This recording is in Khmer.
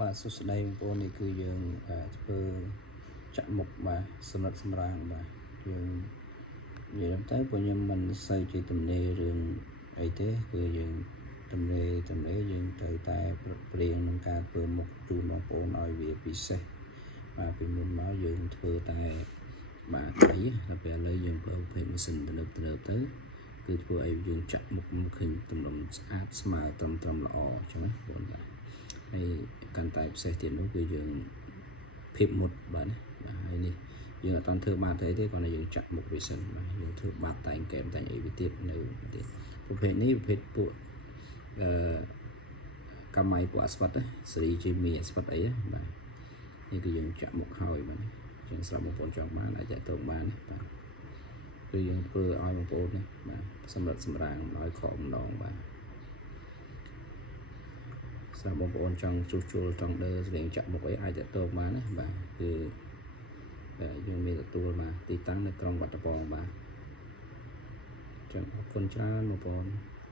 បាទសួស្តីបងប្អូននេះគឺយើងធ្វើចាក់មុខបាទសម្រាប់សម្រាងបាទយើងនិយាយទៅពួកខ្ញុំមិនសូវជាទំនេររឿងអីទេគឺយើងទំនេរយើងត្រូវតែព្រៀងនឹងការធ្វើមុខជូនបងប្អូនឲ្យវាពិសេសបាទពីមុនមកយើងធ្វើតែបាទអីដល់ពេលឥឡូវយើងប្រើប្រភេទម៉ាស៊ីនទំនើបទៅគឺធ្វើឲ្យយើងចាក់មុខឃើញទំនំស្អាតស្មើត្រឹមល្អអញ្ចឹងណាបងប្អូនបាទហើយកាន់តែពិសេសទៀតនោះគឺយើងភាពមុតបាទណាបាទហើយនេះយើងអត់ទាន់ធ្វើបាតទេគ្រាន់តែយើងចាក់មុខវាសិនបាទយើងធ្វើបាតតែងកែមតែងអីវាទៀតនៅទៀតប្រភេទនេះប្រភេទពួកកម្មៃពួកអាស្វិតសេរីជាមីអាស្វិតអីបាទនេះគឺយើងចាក់មុខហើយបាទជាងស្រាប់បងប្អូនចង់បានអាចទៅបានបាទគឺយើងធ្វើឲ្យបងប្អូននេះបាទសម្រាប់សម្រាងឲ្យខកម្ដងបាទសម្រាប់បងប្អូនចង់ជួសជុលចង់ដើរស្វែងចាក់មុខអីអាចទៅបានណាបាទគឺយើងមានទទួលបាទទីតាំងនៅក្រុងបាត់ដំបងបាទចឹងអរគុណច្រើនបងប្អូន